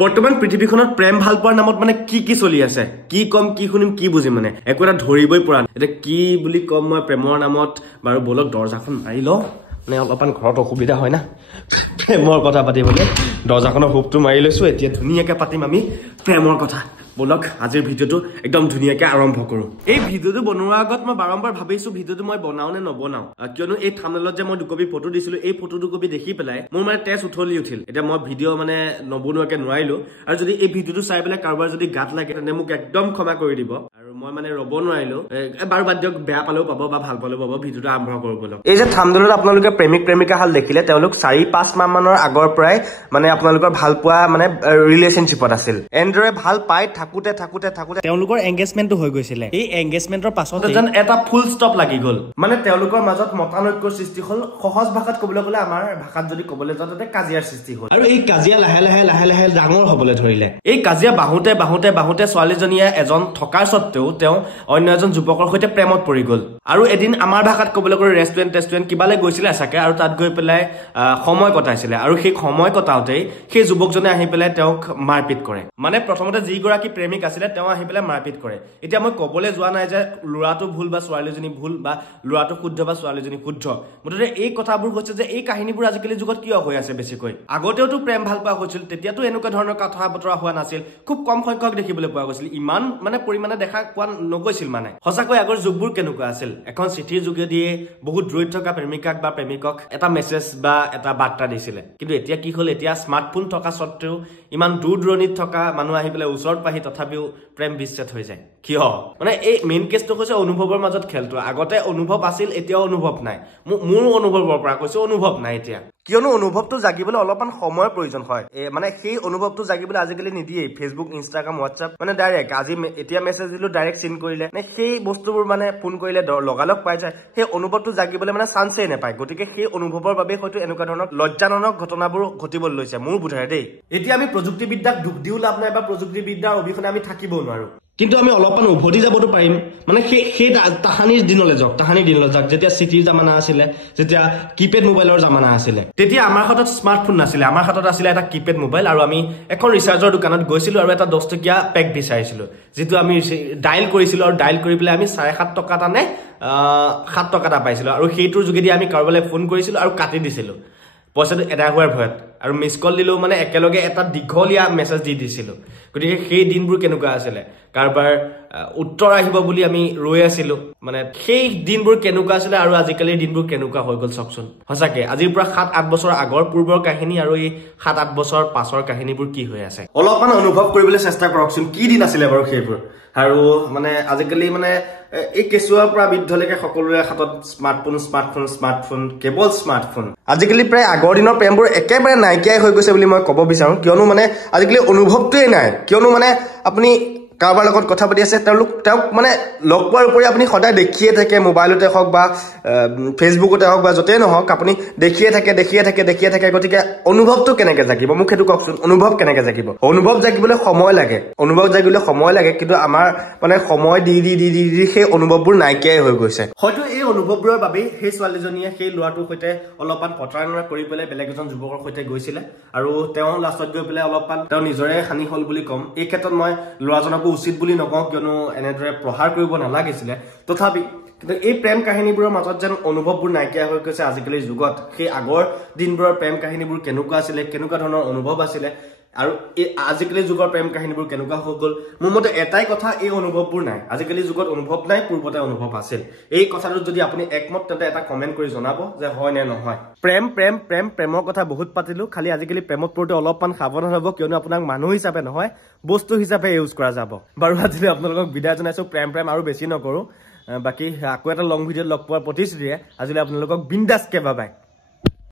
বৰ্তমান পৃথিৱীখনত প্ৰেম ভাল পোৱাৰ নামত মানে কি চলি আছে কি কম কি শুনিম কি বুজিম মানে একো এটা ধৰিবই পৰা নাই এটা কি বুলি কম মই প্ৰেমৰ নামত বাৰু বলক দৰজাখন মাৰি লওঁ মানে অলপমান ঘৰত অসুবিধা হয় না প্ৰেমৰ কথা পাতিবলৈ দৰজাখনৰ হুপটো মাৰি লৈছো এতিয়া ধুনীয়াকৈ পাতিম আমি প্ৰেমৰ কথা বলক আজিৰ ভিডিঅ'টো একদম ধুনীয়াকৈ আৰম্ভ কৰোঁ এই ভিডিঅ'টো বনোৱাৰ আগত মই বাৰম্বাৰ ভাবিছো ভিডিঅ'টো মই বনাও নে নবনাও কিয়নো এই থাম্বনেলত যে মই দুকপি ফটো দিছিলো এই ফটো দুকপি দেখি পেলাই মোৰ মানে তেজ উঠলি উঠিল এতিয়া মই ভিডিঅ' মানে নবনোৱাকৈ নোৱাৰিলো আৰু যদি এই ভিডিঅ'টো চাই পেলাই কাৰোবাৰ যদি গাত লাগে তেন্তে মোক একদম ক্ষমা কৰি দিব আৰু মই মানে ৰ'ব নোৱাৰিলো বাৰু বাদ দিয়ক বেয়া পালেও পাব বা ভাল পালেও পাব ভিডিঅ'টো আৰম্ভ কৰোঁ বলক এই যে থাম্বনেলত আপোনালোকে প্ৰেমিক প্ৰেমিকা হাল দেখিলে তেওঁলোক 4-5 মাহ মানৰ আগৰ পৰাই মানে আপোনালোকৰ ভাল পোৱা মানে ৰিলেশ্যনশ্বিপত আছিল এনেদৰে ভাল পাই থাকোতে তেওঁলোকৰ এংগেজমেন্টটো হৈ গৈছিলে এই এংগেজমেন্টৰ পাছত যেন এটা ফুল ষ্টপ লাগি গ'ল মানে তেওঁলোকৰ মাজত মতানৈক্যৰ সৃষ্টি হ'ল সহজ ভাষাত ক'বলৈ গ'লে আমাৰ ভাষাত যদি ক'বলৈ যাওঁ তাতে কাজিয়াৰ সৃষ্টি হ'ল আৰু এই কাজিয়া লাহে লাহে ডাঙৰ হ'বলৈ ধৰিলে এই কাজিয়া বাহুতে ছোৱালীজনীয়ে এজন থকাৰ সত্ত্বেও তেওঁ অন্য এজন যুৱকৰ সৈতে প্ৰেমত পৰি গ'ল আৰু এদিন আমাৰ ভাষাত ক'বলৈ গ'লে ৰেষ্টুৰেণ্ট কিবালৈ গৈছিলে চাগে আৰু তাত গৈ পেলাই সময় কটাইছিলে আৰু সেই সময় কটাওঁতেই সেই যুৱকজনে আহি পেলাই তেওঁক মাৰপিট কৰে মানে প্ৰথমতে যিগৰাকী প্ৰেমিক আছিলে তেওঁ আহি পেলাই মাৰপিট কৰে এতিয়া মই ক'বলৈ যোৱা নাই যে ল'ৰাটো ভুল বা ছোৱালীজনী ভুল বা ল'ৰাটো শুদ্ধ বা ছোৱালীজনী শুদ্ধ মুঠতে এই কথাবোৰ হৈছে যে এই কাহিনীবোৰ আজিকালি যুগত কিয় হৈ আছে বেছিকৈ আগতেওতো প্ৰেম ভাল পোৱা হৈছিল তেতিয়াতো এনেকুৱা ধৰণৰ কথা বতৰা হোৱা নাছিল খুব কম সংখ্যক দেখিবলৈ পোৱা গৈছিল ইমান মানে পৰিমাণে দেখা পোৱা নগৈছিল মানে সঁচাকৈ আগৰ যুগবোৰ কেনেকুৱা আছিল এখন চিঠিৰ যোগেদিয়ে বহুত দূৰত থকা প্ৰেমিকাক বা প্ৰেমিকক এটা মেছেজ বা এটা বাৰ্তা দিছিলে কিন্তু এতিয়া কি হ'ল এতিয়া স্মাৰ্টফোন থকা সত্ত্বেও ইমান দূৰ দূৰণিত থকা মানুহ আহি পেলাই ওচৰত পাহি তথাপিও প্ৰেম বিচ্ছেদ হৈ যায় কিয় মানে এই মেইন কেছটো হৈছে অনুভৱৰ মাজত খেলটো আগতে অনুভৱ আছিল এতিয়াও অনুভৱ নাই মোৰ অনুভৱৰ পৰা কৈছো অনুভৱ নাই এতিয়া কিয়নো অনুভৱটো জাগিবলৈ অলপমান সময়ৰ প্ৰয়োজন হয় মানে সেই অনুভৱটো জাগিবলৈ আজিকালি নিদিয়ে ফেচবুক ইনষ্টাগ্ৰাম হোৱাটছআপ মানে ডাইৰেক্ট আজি এতিয়া মেছেজ দিলো ডাইৰেক্ট চিন কৰিলে নে সেই বস্তুবোৰ মানে ফোন কৰিলে লগালগ পাই যায় সেই অনুভৱটো জাগিবলৈ মানে চান্সেই নাপায় গতিকে সেই অনুভৱৰ বাবে হয়তো এনেকুৱা ধৰণৰ লজ্জাজনক ঘটনাবোৰ ঘটিবলৈ লৈছে মোৰ বোধেৰে দেই এতিয়া আমি প্ৰযুক্তিবিদ্যাক দুখ দিও লাভ নাই বা প্ৰযুক্তিবিদ্যাৰ অবিহনে আমি থাকিবও নোৱাৰো কিন্তু আমি অলপমান উভতি যাবতো পাৰিম মানে সেই তাহানিৰ দিনলৈ যাওক যেতিয়া চিঠিৰ জামানা আছিলে যেতিয়া কিপেড মোবাইলৰ জামানা আছিলে তেতিয়া আমাৰ হাতত স্মাৰ্টফোন নাছিলে আমাৰ হাতত আছিলে এটা কিপেড মোবাইল আৰু আমি এখন ৰিচাৰ্জৰ দোকানত গৈছিলো আৰু এটা 10 টকীয়া পেক বিচাৰিছিলো যেটো আমি ডাইল কৰিছিলো আৰু ডাইল কৰি পেলাই আমি 7.5 টকা নে 7 টকা পাইছিলো আৰু সেইটোৰ যোগেদি আমি কাৰোবালৈ ফোন কৰিছিলো আৰু কাটি দিছিলো পইচাটো এডা হোৱাৰ ভয়ত আৰু মিছ কল দিলেও মানে একেলগে এটা দীঘলীয়া মেছেজ দি দিছিলো গতিকে সেই দিনবোৰ কেনেকুৱা আছিলে কাৰোবাৰ উত্তৰ আহিব বুলি আমি ৰৈ আছিলো মানে সেই দিনবোৰ কেনেকুৱা আছিলে আৰু আজিকালিৰ দিনবোৰ কেনেকুৱা হৈ গ'ল চাওকচোন সঁচাকে আজিৰ পৰা 7-8 বছৰ আগৰ পূৰ্বৰ কাহিনী আৰু এই 7-8 বছৰ পাছৰ কাহিনীবোৰ কি হৈ আছে অলপমান অনুভৱ কৰিবলৈ চেষ্টা কৰকচোন কি দিন আছিলে বাৰু সেইবোৰ আৰু মানে আজিকালি মানে এই কেঁচুৱাৰ পৰা বৃদ্ধলৈকে সকলোৰে হাতত স্মাৰ্টফোন কেৱল স্মাৰ্টফোন আজিকালি প্ৰায় আগৰ দিনৰ প্ৰেমবোৰ একেবাৰে নাইকিয়াই হৈ গৈছে বুলি মই ক'ব বিচাৰো কিয়নো মানে আজিকালি অনুভৱটোৱে নাই কিয়নো মানে আপুনি কাৰোবাৰ লগত কথা পাতি আছে তেওঁক মানে লগ পোৱাৰ উপৰি আপুনি সদায় দেখিয়ে থাকে মোবাইলতে হওক বা ফেচবুকতে হওক বা য'তেই নহওক আপুনি দেখিয়ে থাকে গতিকে অনুভৱটো কেনেকৈ জাগিব মোক সেইটো কওকচোন অনুভৱ কেনেকৈ জাগিব অনুভৱ জাগিবলৈ সময় লাগে কিন্তু আমাৰ মানে সময় দি সেই অনুভৱবোৰ নাইকিয়াই হৈ গৈছে হয়তো এই অনুভৱবোৰৰ বাবেই সেই ছোৱালীজনীয়ে সেই ল'ৰাটোৰ সৈতে অলপমান প্ৰতাৰণা কৰি পেলাই বেলেগ এজন যুৱকৰ সৈতে গৈছিলে আৰু তেওঁ লাষ্টত গৈ পেলাই অলপমান তেওঁ নিজৰে হানি হ'ল বুলি ক'ম এই ক্ষেত্ৰত মই ল'ৰাজনকো উচিত বুলি নকওঁ কিয়নো এনেদৰে প্ৰহাৰ কৰিব নালাগিছিলে তথাপি কিন্তু এই প্ৰেম কাহিনীবোৰৰ মাজত যেন অনুভৱবোৰ নাইকিয়া হৈ গৈছে আজিকালিৰ যুগত সেই আগৰ দিনবোৰৰ প্ৰেম কাহিনীবোৰ কেনেকুৱা আছিলে কেনেকুৱা ধৰণৰ অনুভৱ আছিলে আৰু এই আজিকালিৰ যুগৰ প্ৰেম কাহিনীবোৰ কেনেকুৱা হৈ গ'ল মোৰ মতে এটাই কথা এই অনুভৱবোৰ নাই আজিকালিৰ যুগত অনুভৱ নাই পূৰ্বতে অনুভৱ আছিল এই কথাটোত যদি আপুনি একমত তেন্তে এটা কমেণ্ট কৰি জনাব যে হয় নে নহয় প্ৰেমৰ কথা বহুত পাতিলো খালি আজিকালি প্ৰেমত পৰোতে অলপমান সাৱধান হ'ব কিয়নো আপোনাক মানুহ হিচাপে নহয় বস্তু হিচাপে ইউজ কৰা যাব বাৰু আজিলৈ আপোনালোকক বিদায় জনাইছো প্ৰেম আৰু বেছি নকৰো বাকি আকৌ এটা লং ভিডিঅ'ত লগ পোৱাৰ প্ৰতিশ্ৰুতিৰে আজিলৈ আপোনালোকক বিন্দাছকে বাই